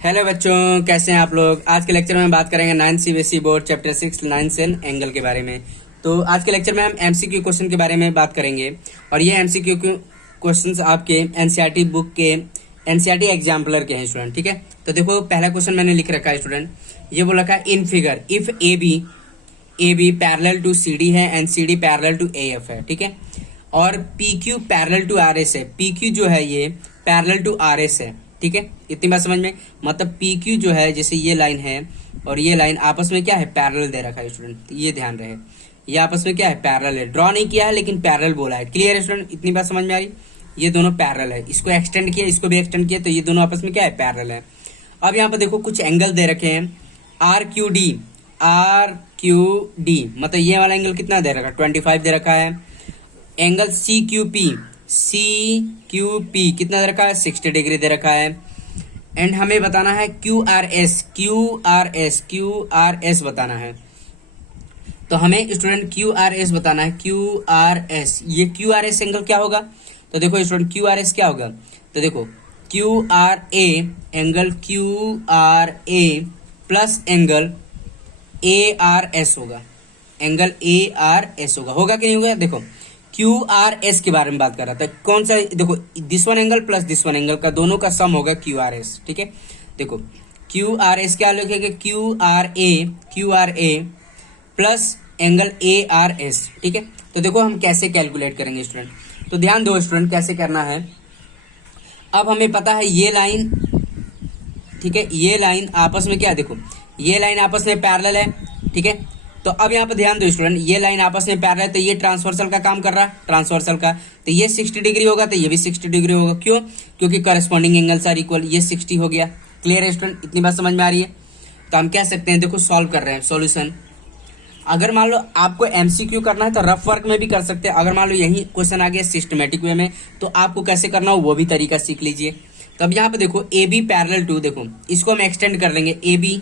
Hello बच्चों, कैसे हैं आप लोग। आज के लेक्चर में बात करेंगे 9th CBSE board chapter 6 lines and angle के बारे में। तो आज के लेक्चर में हम एमसीक्यू क्वेश्चन के बारे में बात करेंगे और ये एमसीक्यू क्वेश्चंस आपके एनसीईआरटी बुक के एनसीईआरटी एग्जाम्पलर के हैं स्टूडेंट। ठीक है, तो देखो पहला क्वेश्चन मैंने लिख रखा है स्टूडेंट। ये बोल रखा है in figure if A B parallel to C D है and C D parallel to A F है। ठीक है, और P Q parallel to R S है। पी क्यू जो है ये पैरेलल टू आर एस है। ठीक है, इतनी बात समझ में। मतलब पी क्यू जो है, जैसे ये लाइन है और ये लाइन आपस में क्या है, पैरेलल दे रखा है स्टूडेंट। तो ये ध्यान रहे, ये आपस में क्या है, पैरेलल है। ड्रॉ नहीं किया है लेकिन पैरेलल बोला है। क्लियर है स्टूडेंट, इतनी बात समझ में आ रही। ये दोनों पैरेलल है, इसको एक्सटेंड किया, इसको भी एक्सटेंड किया, तो ये दोनों आपस में क्या है, पैरेलल है। अब यहाँ पर देखो कुछ एंगल दे रखे हैं आर क्यू डी, मतलब ये वाला एंगल कितना दे रखा है, 25 दे रखा है। एंगल सी क्यू पी कितना दे रखा है, 60 डिग्री दे रखा है। एंड हमें बताना है क्यू आर एस बताना है। तो हमें स्टूडेंट क्यू आर एस बताना है। क्यू आर एस, ये क्यू आर एस एंगल क्या होगा, तो देखो स्टूडेंट क्यू आर एस क्या होगा, तो देखो Q R A angle Q R A plus angle A R S होगा। एंगल ए आर एस होगा कि नहीं होगा। देखो क्यू आर एस के बारे में बात कर रहा था। कौन सा, देखो this one angle plus this one angle का दोनों का सम होगा क्यू आर एस। ठीक है, देखो क्यू आर एस क्या लिखेंगे, Q R A plus angle A R S. ठीक है, तो देखो हम कैसे कैलकुलेट करेंगे स्टूडेंट, तो ध्यान दो स्टूडेंट कैसे करना है। अब हमें पता है ये लाइन, ठीक है, ये लाइन आपस में क्या, देखो ये लाइन आपस में पैरेलल है। ठीक है, तो अब यहाँ पर ध्यान दो स्टूडेंट, ये लाइन आपस में पैरेलल है, तो ये ट्रांसवर्सल का काम कर रहा है, ट्रांसवर्सल का, तो ये 60 डिग्री होगा, तो ये भी 60 डिग्री होगा। क्यों, क्योंकि करस्पॉन्डिंग एंगल्स आर इक्वल। ये 60 हो गया। क्लियर है स्टूडेंट, इतनी बात समझ में आ रही है। तो हम कह सकते हैं, देखो सॉल्व कर रहे हैं सॉल्यूशन। अगर मान लो आपको एमसीक्यू करना है तो रफ वर्क में भी कर सकते हैं। अगर मान लो यही क्वेश्चन आ गया सिस्टमेटिक वे में, तो आपको कैसे करना हो वो भी तरीका सीख लीजिए। तो अब यहाँ पे देखो ए बी पैरेलल टू, देखो इसको हम एक्सटेंड कर लेंगे। A B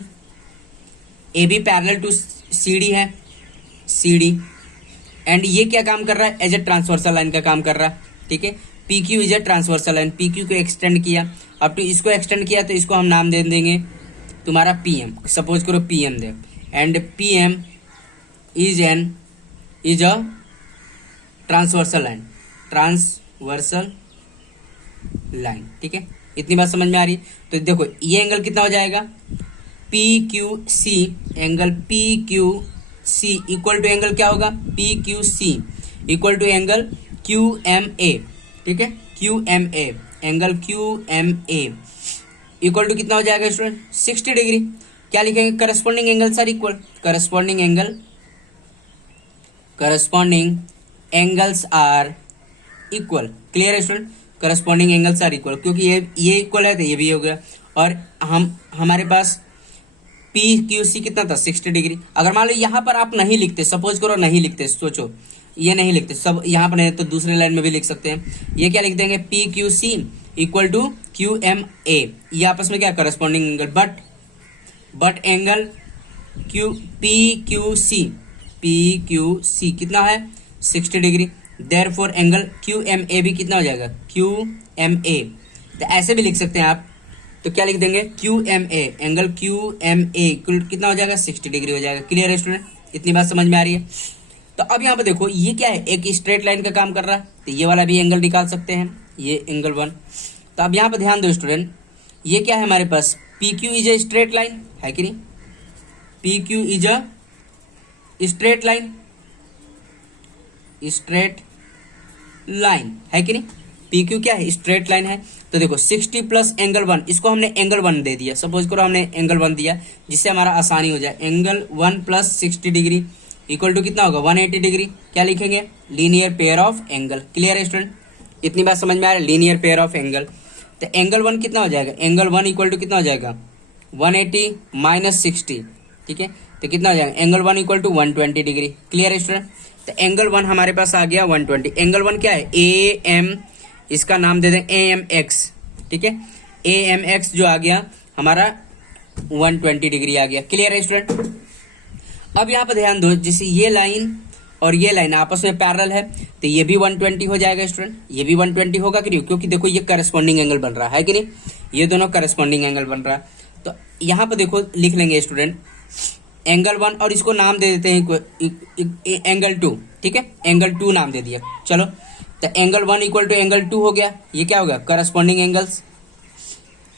parallel to C D है, सी डी, एंड ये क्या काम कर रहा है, एज ए ट्रांसवर्सल लाइन का काम कर रहा है। ठीक है, P Q is a transversal line, P Q को एक्सटेंड किया, अब तो इसको एक्सटेंड किया, तो इसको हम नाम दे देंगे तुम्हारा पी एम, सपोज करो पी एम दे, and P M is a transversal line. ठीक है, इतनी बात समझ में आ रही है। तो देखो ये एंगल कितना हो जाएगा, P Q C, angle P Q C equal to angle क्या होगा, P Q C equal to angle Q M A. ठीक है, Q M A, angle Q M A equal to कितना हो जाएगा स्टूडेंट, 60 डिग्री। क्या लिखेंगे, corresponding angles are equal, corresponding angles are equal. Clear है student, corresponding angles are equal, क्योंकि ये इक्वल है तो ये भी हो गया। और हमारे पास पी क्यू सी कितना था, 60 डिग्री। अगर मान लो यहाँ पर आप नहीं लिखते, सपोज करो नहीं लिखते, सोचो ये नहीं लिखते, सब यहाँ पर नहीं तो दूसरे लाइन में भी लिख सकते हैं। ये क्या लिख देंगे, P Q C equal to Q M A, ये आपस में क्या corresponding angle, but angle P Q C कितना है, 60 degree. Therefore angle Q M A भी कितना हो जाएगा, क्यू एम ए। तो ऐसे भी लिख सकते हैं आप, तो क्या लिख देंगे, Q M A, angle Q M A कितना हो जाएगा, 60 डिग्री हो जाएगा। क्लियर है स्टूडेंट, इतनी बात समझ में आ रही है। तो अब यहाँ पे देखो ये क्या है, एक स्ट्रेट लाइन का काम कर रहा है, तो ये वाला भी एंगल निकाल सकते हैं, ये एंगल 1। तो अब यहाँ पे ध्यान दो स्टूडेंट, ये क्या है हमारे पास, P Q is a straight line है कि नहीं, P Q is a straight line है कि नहीं, पी क्यू क्या है, स्ट्रेट लाइन है। तो देखो 60 प्लस एंगल 1, इसको हमने एंगल 1 दे दिया, सपोज करो हमने एंगल 1 दिया, जिससे हमारा आसानी हो जाए। Angle 1 plus 60 degree equal to कितना होगा, 180 डिग्री। क्या लिखेंगे, linear pair of angle. Clear है स्टूडेंट, इतनी बात समझ में आ रहा है, लीनियर पेयर ऑफ एंगल। तो एंगल 1 कितना हो जाएगा, एंगल 1 इक्वल टू कितना हो जाएगा, 180 माइनस 60। ठीक है, तो कितना हो जाएगा, angle 1 equal to 120 degree. Clear है स्टूडेंट, तो एंगल 1 हमारे पास आ गया 120। एंगल 1 क्या है, ए एम, इसका नाम दे दें ए एम एक्स। ठीक है, ए एम एक्स जो आ गया हमारा 120 डिग्री आ गया। क्लियर है स्टूडेंट। अब यहाँ पर ध्यान दो, जैसे ये लाइन और ये लाइन आपस में पैरेलल है, तो ये भी 120 हो जाएगा स्टूडेंट, ये भी 120 होगा कि नहीं, क्योंकि देखो ये करस्पॉन्डिंग एंगल बन रहा है कि नहीं, ये दोनों करस्पॉन्डिंग एंगल बन रहा है। यहाँ पर देखो लिख लेंगे स्टूडेंट एंगल 1 और इसको नाम दे देते हैं एंगल 2, ठीक है, एंगल 2 नाम दे दिया। चलो तो एंगल 1 इक्वल टू एंगल 2 हो गया, ये क्या होगा करस्पॉन्डिंग एंगल्स,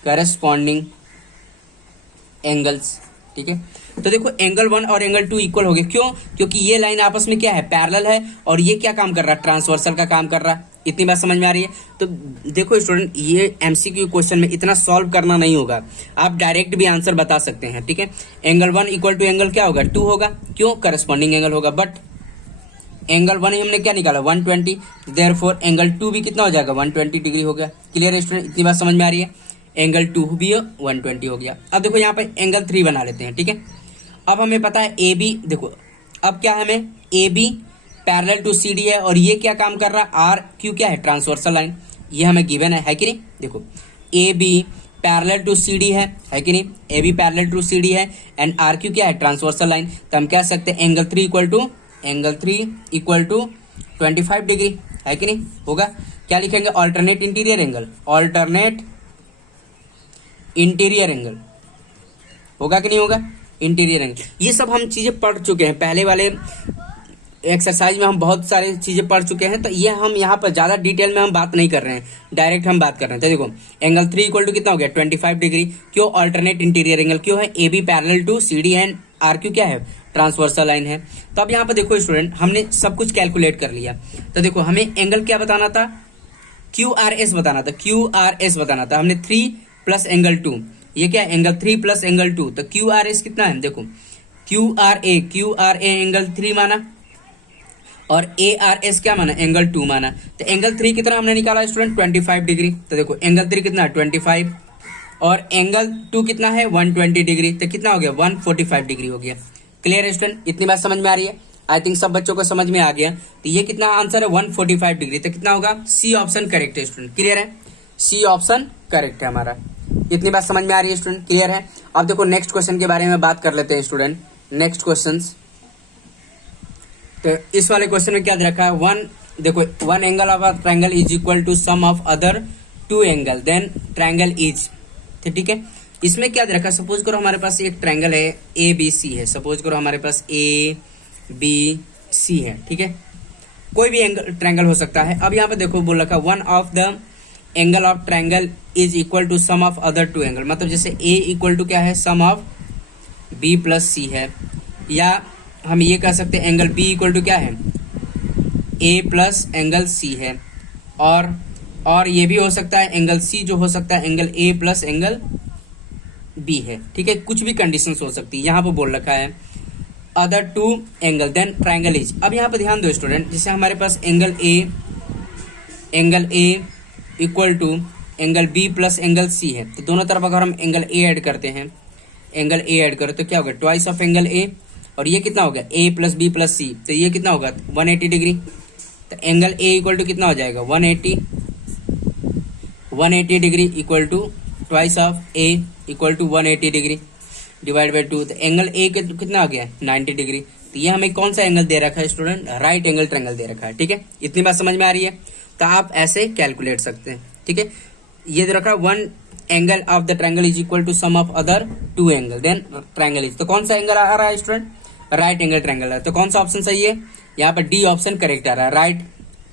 करस्पॉन्डिंग एंगल्स, ठीक है। तो देखो एंगल 1 और एंगल 2 इक्वल हो गए, क्यों? क्योंकि ये लाइन आपस में क्या है पैरेलल है और ये क्या काम कर रहा है ट्रांसवर्सल का काम कर रहा है। इतनी बात समझ में आ रही है? तो देखो स्टूडेंट ये एमसीक्यू क्वेश्चन में इतना सॉल्व करना नहीं होगा, आप डायरेक्ट भी आंसर बता सकते हैं, ठीक है। एंगल 1 इक्वल टू एंगल क्या होगा 2 होगा, क्यों करस्पॉन्डिंग एंगल होगा, बट एंगल 1 हमने क्या निकाला 120, देयरफॉर एंगल 2 भी कितना हो जाएगा 120 डिग्री हो गया। क्लियर है स्टूडेंट? इतनी बात समझ में आ रही है? एंगल 2 भी 120 हो गया। अब देखो यहाँ पे एंगल 3 बना लेते हैं, ठीक है। अब हमें पता है ए बी, देखो अब क्या है हमें A B parallel to C D है और ये क्या काम कर रहा है आर क्यू क्या है ट्रांसवर्सल लाइन, ये हमें गिवन है कि नहीं। देखो A B parallel to C D है कि नहीं, A B parallel to C D है एंड आर क्यू क्या है ट्रांसवर्सल लाइन, तो हम कह सकते हैं एंगल 3 इक्वल टू 25 डिग्री है कि नहीं। होगा क्या लिखेंगे alternate interior angle, alternate interior angle होगा कि नहीं होगा इंटीरियर एंगल। ये सब हम चीजें पढ़ चुके हैं, पहले वाले एक्सरसाइज में हम बहुत सारे चीजें पढ़ चुके हैं, तो ये हम यहाँ पर ज्यादा डिटेल में हम बात नहीं कर रहे हैं, डायरेक्ट हम बात कर रहे हैं। तो देखो एंगल 3 इक्वल टू कितना हो गया 25 डिग्री, क्यों ऑल्टरनेट इंटीरियर एंगल, क्यों है A B parallel to C D and R Q क्या है ट्रांसवर्सल लाइन है। तो अब यहाँ पर देखो स्टूडेंट हमने सब कुछ कैलकुलेट कर लिया, तो देखो हमें एंगल क्या बताना था QRS बताना था, QRS बताना था हमने 3 प्लस एंगल 2, ये क्या है एंगल 3 प्लस एंगल 2, तो QRS कितना है देखो QRA एंगल 3 माना और ARS क्या माना एंगल 2 माना। तो एंगल 3 कितना हमने निकाला स्टूडेंट 25 डिग्री, तो देखो एंगल 3 कितना है 25 और एंगल 2 कितना है 120 डिग्री, तो कितना हो गया 145 डिग्री हो गया। क्लियर है स्टूडेंट? इतनी बात समझ में आ रही है? आई थिंक सब बच्चों को समझ में आ गया। तो ये कितना आंसर है 145 डिग्री, तो कितना होगा सी ऑप्शन करेक्ट है स्टूडेंट। क्लियर है? सी ऑप्शन करेक्ट है हमारा। इतनी बात समझ में आ रही है स्टूडेंट? क्लियर है? अब देखो नेक्स्ट क्वेश्चन के बारे में बात कर लेते हैं स्टूडेंट। नेक्स्ट क्वेश्चन, तो इस वाले क्वेश्चन में क्या दे रखा है देखो one angle of a triangle is equal to sum of other 2 angle then triangle is, ठीक है। इसमें क्या दे रखा है, सपोज करो हमारे पास एक ट्रायंगल है ABC है, सपोज करो हमारे पास ABC है, ठीक है, कोई भी एंगल ट्रायंगल हो सकता है। अब यहाँ पे देखो बोल रखा one of the angle of triangle is equal to sum of other 2 angle, मतलब जैसे A इक्वल टू क्या है sum of B plus C है, या हम ये कह सकते हैं एंगल B इक्वल टू क्या है A प्लस एंगल C है, और ये भी हो सकता है एंगल C जो हो सकता है angle A plus angle B है, ठीक है, कुछ भी कंडीशंस हो सकती है। यहाँ पर बोल रखा है other 2 angle then triangle is. अब यहाँ पर ध्यान दो स्टूडेंट, जैसे हमारे पास angle A equal to angle B plus angle C है, तो दोनों तरफ अगर हम एंगल A ऐड करते हैं, एंगल A ऐड करो तो क्या होगा ट्वाइस ऑफ एंगल A, और ये कितना होगा A plus B plus C, तो ये कितना होगा 180 डिग्री। तो एंगल A इक्वल टू कितना हो जाएगा 180 degree equal to twice of A equal to 180 degree divide by 2, तो एंगल A कितना आ गया 90 डिग्री। तो ये हमें कौन सा एंगल दे रखा है स्टूडेंट, राइट एंगल ट्रायंगल दे रखा है, ठीक है। इतनी बात समझ में आ रही है? तो आप ऐसे कैलकुलेट सकते हैं, ठीक है। ये दे रखा है one angle of the triangle is equal to sum of other 2 angle then triangle is, तो कौन सा एंगल आ रहा है स्टूडेंट राइट एंगल ट्रायंगल है, तो कौन सा ऑप्शन सही है यहाँ पर D ऑप्शन करेक्ट आ रहा है, राइट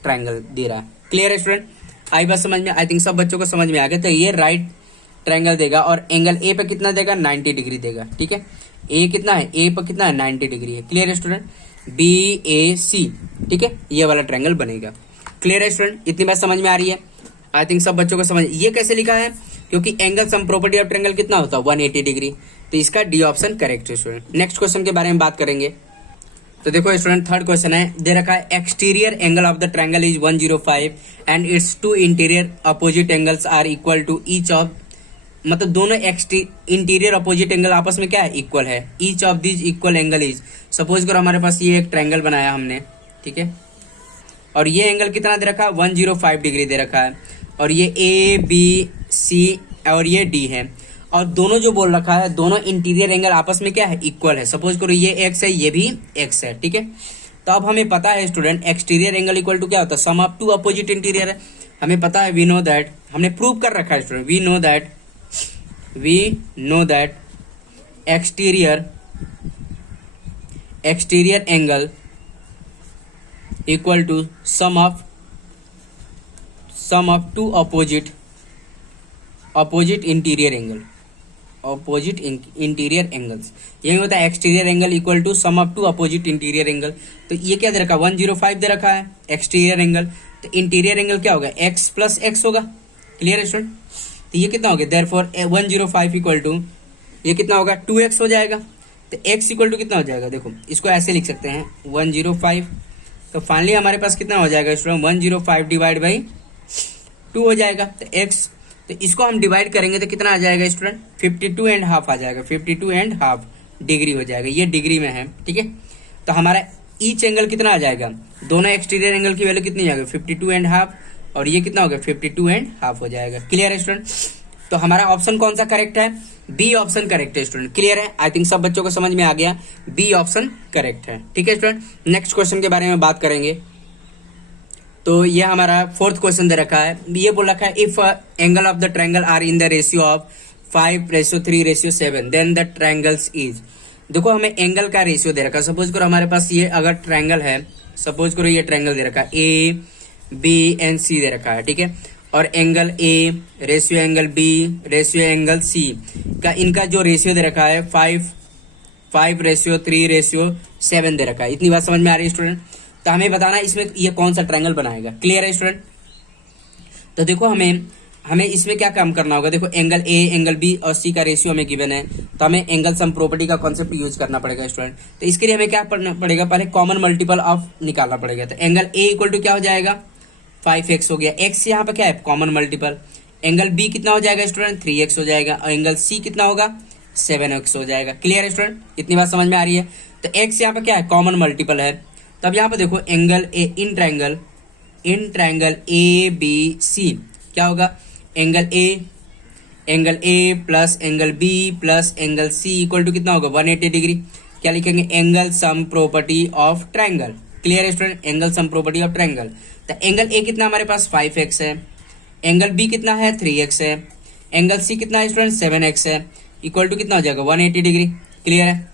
ट्रायंगल दे रहा है। क्लियर है स्टूडेंट? आई बात समझ में? आई थिंक सब बच्चों को समझ में आ गया। तो ये राइट ट्रायंगल देगा और एंगल A पे कितना देगा 90 डिग्री देगा, ठीक है। A कितना है A पर कितना है 90 डिग्री है। क्लियर है स्टूडेंट? BAC, ठीक है, ये वाला ट्रायंगल बनेगा। क्लियर है स्टूडेंट? इतनी बात समझ में आ रही है? आई थिंक सब बच्चों को समझ। ये कैसे लिखा है, क्योंकि angle sum property of triangle कितना होता है 180 डिग्री, तो इसका D ऑप्शन करेक्ट है स्टूडेंट। नेक्स्ट क्वेश्चन के बारे में बात करेंगे। तो देखो स्टूडेंट थर्ड क्वेश्चन है, दे रखा है exterior angle of the triangle is 105 and its 2 interior opposite angles are equal to each of, मतलब दोनों इंटीरियर अपोजिट एंगल आपस में क्या है इक्वल है, each of this equal angle is. Suppose करो हमारे पास ये एक ट्रायंगल बनाया हमने, ठीक है, और ये एंगल कितना दे रखा है 105 डिग्री दे रखा है, और ये ABC और ये D है, और दोनों जो बोल रखा है दोनों इंटीरियर एंगल आपस में क्या है इक्वल है। सपोज करो ये x है ये भी x है, ठीक है। तो अब हमें पता है student exterior angle equal to क्या होता है सम ऑफ 2 अपोजिट इंटीरियर है, हमें पता है वी नो दैट, हमने प्रूव कर रखा है student, we know that exterior angle equal to sum of two opposite interior angles, यही होता है exterior angle equal to sum of two opposite interior angle. तो ये क्या दे रखा है, 105 दे रखा है एक्सटीरियर एंगल, तो इंटीरियर एंगल क्या होगा, x प्लस एक्स होगा। क्लियर है स्टूडेंट, तो ये कितना हो गया, देयरफॉर 105 इक्वल टू ये कितना होगा 2x हो जाएगा। तो x इक्वल टू कितना हो जाएगा, देखो इसको ऐसे लिख सकते हैं 105। तो फाइनली हमारे पास कितना हो जाएगा स्टूडेंट, 105 डिवाइड बाई 2 हो जाएगा। तो x, तो इसको हम डिवाइड करेंगे तो कितना आ जाएगा स्टूडेंट, 52.5 आ जाएगा, 52.5 डिग्री हो जाएगा, ये डिग्री में है। ठीक है, तो हमारा ईच एंगल कितना आ जाएगा, दोनों एक्सटीरियर एंगल की वैल्यू कितनी आएगी 52.5 और ये कितना हो गया 52.5 हो जाएगा। क्लियर है स्टूडेंट, तो हमारा ऑप्शन कौन सा करेक्ट है, बी ऑप्शन करेक्ट है स्टूडेंट। क्लियर है, आई थिंक सब बच्चों को समझ में आ गया, बी ऑप्शन करेक्ट है। ठीक है स्टूडेंट, नेक्स्ट क्वेश्चन के बारे में बात करेंगे। तो ये हमारा 4th क्वेश्चन दे रखा है, ये बोल रखा है if angle of the triangle are in the ratio of 5:3:7 then the triangles is. देखो हमें एंगल का रेशियो दे रखा है, सपोज करो हमारे पास ये अगर ट्रायंगल है, सपोज करो ये ट्रायंगल दे रखा है ए बी एंड सी दे रखा है। ठीक है, और angle A ratio angle B ratio angle C का इनका जो रेशियो दे रखा है 5:3:7 दे रखा है। इतनी बात समझ में आ रही है स्टूडेंट, तो हमें बताना इसमें ये कौन सा ट्रायंगल बनाएगा। क्लियर है स्टूडेंट, तो देखो हमें इसमें क्या काम करना होगा, देखो एंगल ए एंगल बी और सी का रेशियो हमें गिवन है, तो हमें एंगल सम प्रॉपर्टी का कॉन्सेप्ट यूज करना पड़ेगा स्टूडेंट। तो इसके लिए हमें क्या करना पड़ेगा, पहले कॉमन मल्टीपल ऑफ निकालना पड़ेगा। तो एंगल ए इक्वल टू क्या हो जाएगा 5x हो गया, x यहाँ पे क्या है कॉमन मल्टीपल। एंगल बी कितना हो जाएगा स्टूडेंट 3x हो जाएगा, और एंगल सी कितना होगा 7x हो जाएगा। क्लियर है स्टूडेंट, इतनी बात समझ में आ रही है। तो x यहाँ पे क्या है कॉमन मल्टीपल है, तब यहाँ पे देखो angle A in triangle A B C क्या होगा, angle A plus angle B plus angle C equal to कितना होगा 180 डिग्री। क्या लिखेंगे, angle sum property of triangle. Clear है student, angle sum property of triangle. तो एंगल ए कितना हमारे पास 5x है, एंगल बी कितना है 3x है, एंगल सी कितना है स्टूडेंट 7x है, इक्वल टू कितना हो जाएगा 180 डिग्री। क्लियर है,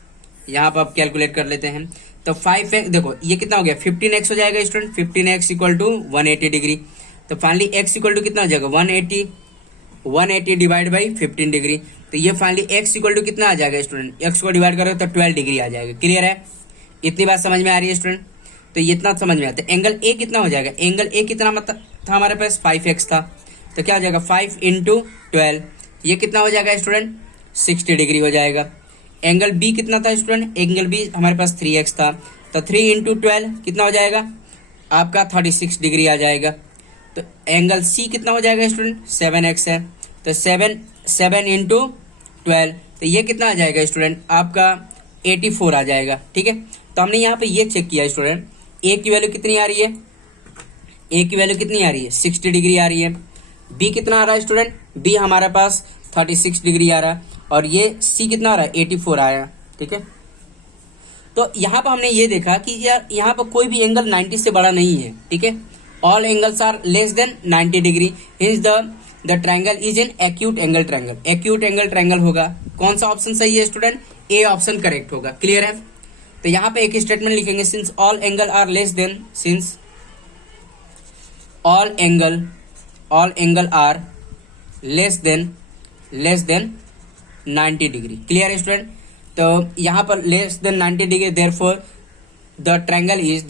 यहाँ पर आप कैलकुलेट कर लेते हैं। तो 5x देखो ये कितना हो गया 15x हो जाएगा student, 15x equal to 180 degree. तो फाइनली x इक्वल टू कितना हो जाएगा 180 डिवाइड बाई 15 डिग्री। तो ये फाइनली x इक्वल टू कितना आ जाएगा स्टूडेंट, x को डिवाइड करो तो 12 डिग्री आ जाएगा। क्लियर है, इतनी बात समझ में आ रही है स्टूडेंट, तो ये इतना समझ में आता है। एंगल ए कितना हो जाएगा, एंगल ए कितना मतलब था हमारे पास 5x था, तो क्या हो जाएगा 5 × 12, ये कितना हो जाएगा स्टूडेंट 60 डिग्री हो जाएगा। एंगल बी कितना था स्टूडेंट, एंगल बी हमारे पास 3x था, तो 3 × 12 कितना हो जाएगा आपका 36 डिग्री आ जाएगा। तो एंगल सी कितना हो जाएगा स्टूडेंट 7x है, तो 7 × 12 तो ये कितना आ जाएगा स्टूडेंट आपका 84 आ जाएगा। ठीक है, तो हमने यहाँ पे ये चेक किया स्टूडेंट, ए की वैल्यू कितनी आ रही है, ए की वैल्यू कितनी आ रही है 60 डिग्री आ रही है। बी कितना आ रहा है स्टूडेंट, बी हमारे पास 36 डिग्री आ रहा है, और ये सी कितना आ रहा है 84 आया। ठीक है, तो यहाँ पर हमने ये देखा कि यार यहाँ पर कोई भी एंगल 90 से बड़ा नहीं है। ठीक है, all angles are less than 90 degree, hence the triangle is an acute angle triangle. Acute angle triangle होगा, कौन सा ऑप्शन सही है स्टूडेंट, ए ऑप्शन करेक्ट होगा। क्लियर है, तो यहाँ पे एक स्टेटमेंट लिखेंगे, since all angle are less than, since all angle are less than 90 degree. Clear है स्टूडेंट, तो यहाँ पर less than 90 degree, therefore the triangle is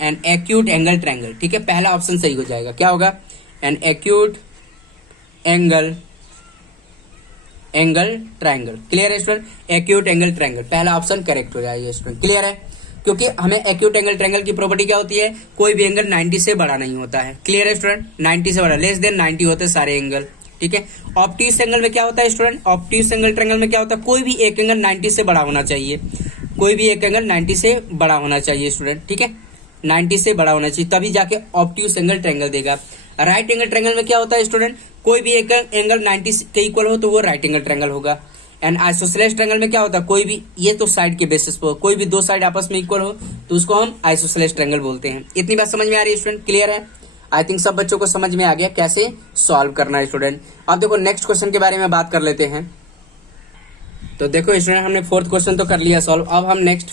an acute angle triangle. ठीक है, पहला ऑप्शन सही हो जाएगा, क्या होगा N acute angle triangle. Clear है स्टूडेंट, एक्यूट एंगल ट्रायंगल पहला ऑप्शन करेक्ट हो जाएगा स्टूडेंट। क्लियर है, क्योंकि हमें एक्यूट एंगल ट्रायंगल की प्रॉपर्टी क्या होती है, कोई भी एंगल 90 से बड़ा नहीं होता है। क्लियर है स्टूडेंट, 90 से बड़ा, लेस देन 90 होते हैं सारे एंगल। ठीक है, ऑब्ट्यूस एंगल में क्या होता है स्टूडेंट, ऑब्ट्यूस एंगल ट्रायंगल में क्या होता है, कोई भी एक एंगल 90 से बड़ा होना चाहिए, कोई भी एक एंगल 90 से बड़ा होना चाहिए स्टूडेंट। ठीक है, 90 से बड़ा होना चाहिए, तभी जाके ऑब्ट्यूस एंगल ट्रायंगल देगा। राइट एंगल ट्रायंगल में क्या होता है स्टूडेंट, कोई भी एक एंगल 90 के इक्वल हो तो वो राइट एंगल ट्रायंगल होगा। एंड आइसोसेलेस ट्रायंगल में क्या होता है, कोई भी, ये तो साइड के बेसिस पर, कोई भी दो साइड आपस में इक्वल हो तो उसको हम आइसोसेलेस ट्रायंगल बोलते हैं। इतनी बात समझ में आ रही है स्टूडेंट, क्लियर है। आई थिंक सब बच्चों को समझ में आ गया कैसे सॉल्व करना है स्टूडेंट। अब देखो नेक्स्ट क्वेश्चन के बारे में बात कर लेते हैं। तो देखो स्टूडेंट हमने फोर्थ क्वेश्चन तो कर लिया सॉल्व, अब हम नेक्स्ट